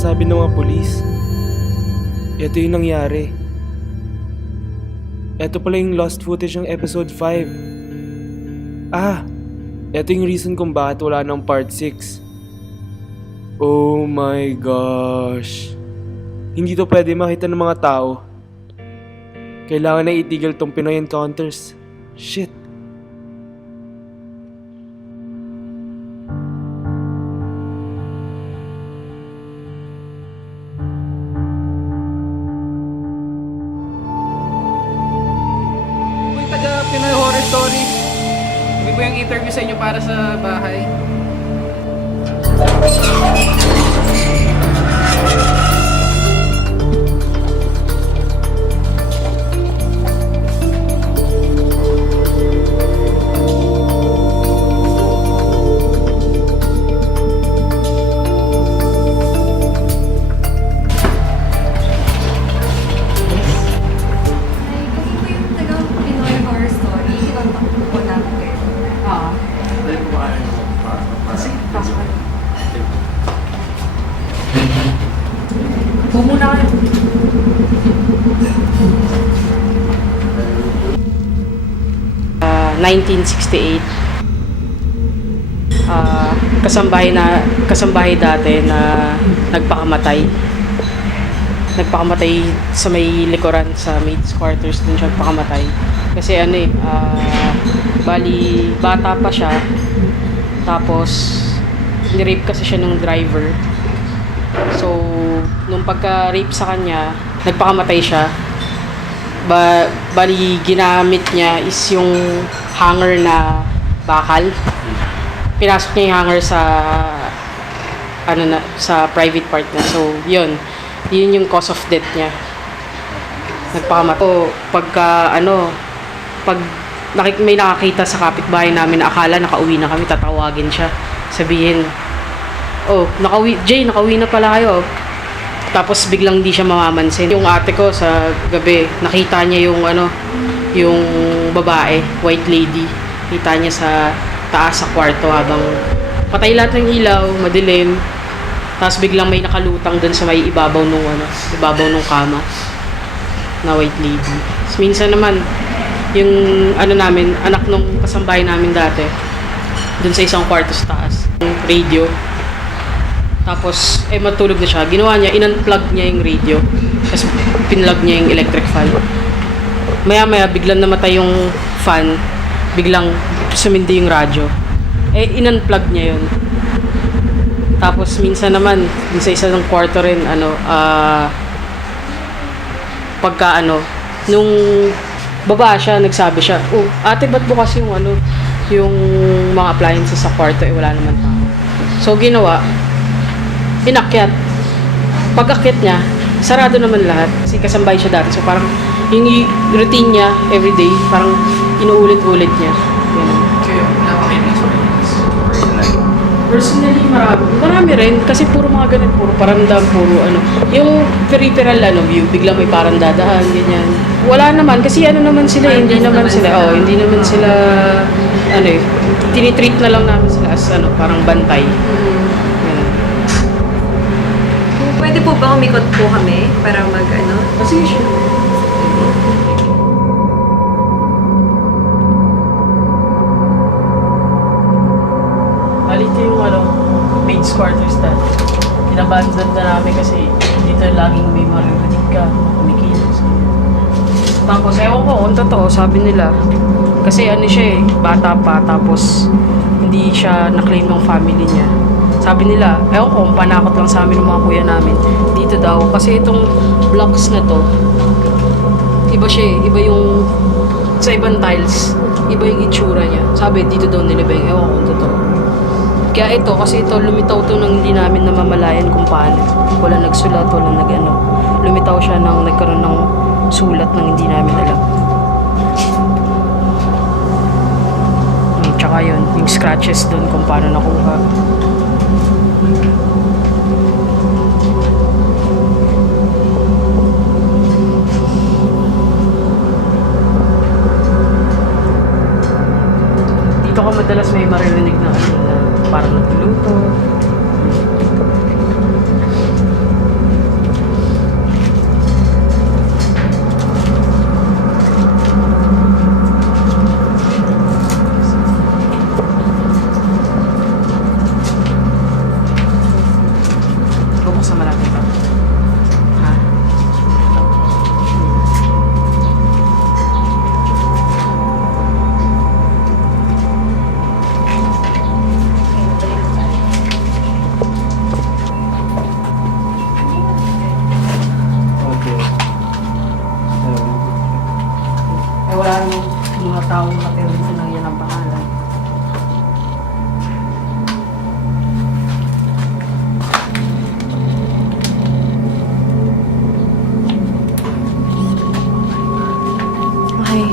sinasabi ng mga pulis. Ito yung nangyari. Ito pala yung lost footage ng episode 5. Ito yung reason kung bakit wala ng part 6. Oh my gosh. Hindi to pwede makita ng mga tao. Kailangan na itigil tong Pinoy Encounters. Shit. Taga Pinoy Horror Stories. Kami po yung interview sa inyo para sa bahay. Muna kayo. 1968. Kasambahay dati na nagpakamatay sa may likuran sa maid's quarters, dun siya nagpakamatay kasi bali bata pa siya, tapos nirape kasi siya ng driver. So nung pagka-rape sa kanya, nagpakamatay siya. Bali ginamit niya is yung hanger na bakal. Pinasok niya yung hanger sa sa private part na. So yun yung cause of death niya. Nagpakamatay. So pag may nakakita sa kapitbahay namin na akala nakauwi na kami, tatawagin siya, sabihin, "Oh, nakauwi na pala kayo." Tapos biglang di siya mamamansin. Yung ate ko sa gabi, nakita niya yung babae, white lady. Kita niya sa taas sa kwarto habang patay lahat ng ilaw, madilim. Tapos biglang may nakalutang dun sa may ibabaw nung kama na white lady. So, minsan naman yung namin, anak nung kasambahay namin dati, dun sa isang kwarto sa taas, yung radio. Tapos, matulog na siya. Ginawa niya, in-unplug niya yung radio. Tapos, pinlug niya yung electric fan. Maya-maya, biglang namatay yung fan. Biglang sumindi yung radyo. In-unplug niya yun. Tapos, minsan naman, sa isa ng kwarto rin, nung baba siya, nagsabi siya, "Oh, ate, ba't bukas yung yung mga appliances sa kwarto, wala naman tao." So, ginawa, inakyat. Pag-akyat niya, sarado naman lahat. Kasi kasambahay siya dati. So parang yung routine niya everyday, parang inuulit-ulit niya. Ganun. Kaya, napakita sa Personally, marami rin. Kasi puro mga ganun, puro paramdam, puro yung peripheral view, biglang may parang dadaan, ganyan. Wala naman, kasi naman sila, hindi naman sila, tinitreat na lang namin sila as parang bantay. Pwede po ba umikot po kami para Kasi siya. Balit yung maid's quarters dati. Kinabandon na namin kasi dito laging may maririnig ka, kumikilos. Tapos ewan ko kung totoo, sabi nila. Kasi siya bata pa, tapos hindi siya na-claim ng family niya. Sabi nila, ewan ko, panakot lang sa amin ng mga kuya namin. Dito daw, kasi itong blocks na to, iba siya iba yung, sa ibang tiles, iba yung itsura niya. Sabi, dito daw nilibeng, ewan ko kung totoo. Kaya ito, kasi ito, lumitaw to nang hindi namin namamalayan kung paano. Wala nagsulat, wala lumitaw siya nang nagkaroon ng sulat nang hindi namin alam. Tsaka yun, yung scratches doon kung paano nakuha. Dito ko madalas may maririnig na parang nagluluto. Eh, wala yung mga taong nakatira dito na yan ang pangalan. Okay.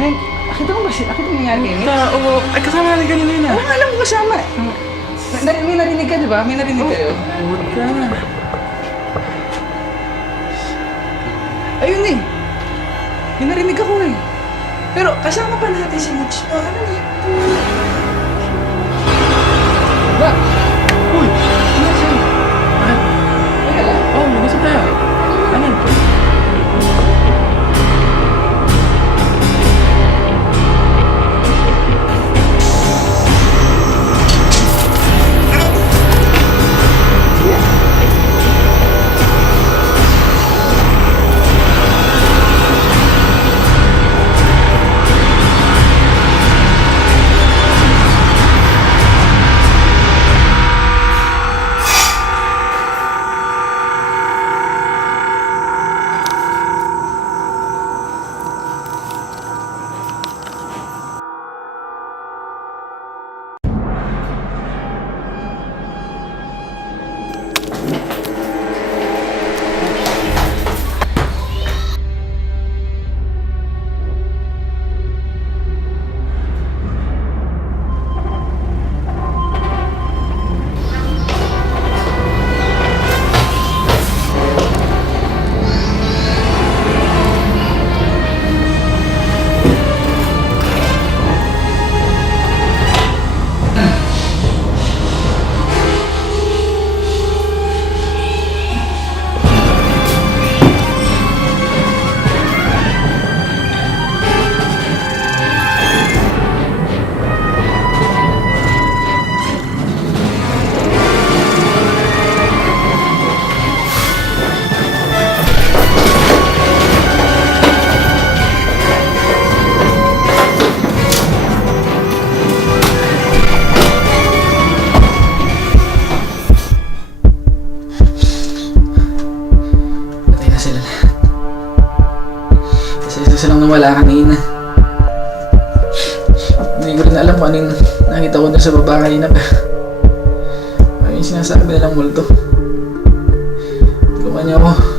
Karen, nakita mo ba siya? Nakita mo nangyari kayo? Oo, ay kasama natin kanina yun ah. Oo, alam ko kasama. May narinig ka, di ba? May narinig kayo. Puta. Ayun eh. May narinig ako eh. Pero kasama pa natin si Mitch. Oh, ano eh? Ba? Uy! Ano siya? Ay, ala? Oh, mag-usap tayo. Ano? silang nawala kanina. Hindi ko rin alam kung anong nakita ko doon sa baba kanina pa. Ano yung sinasabi nilang multo. Tulungan niyo ako.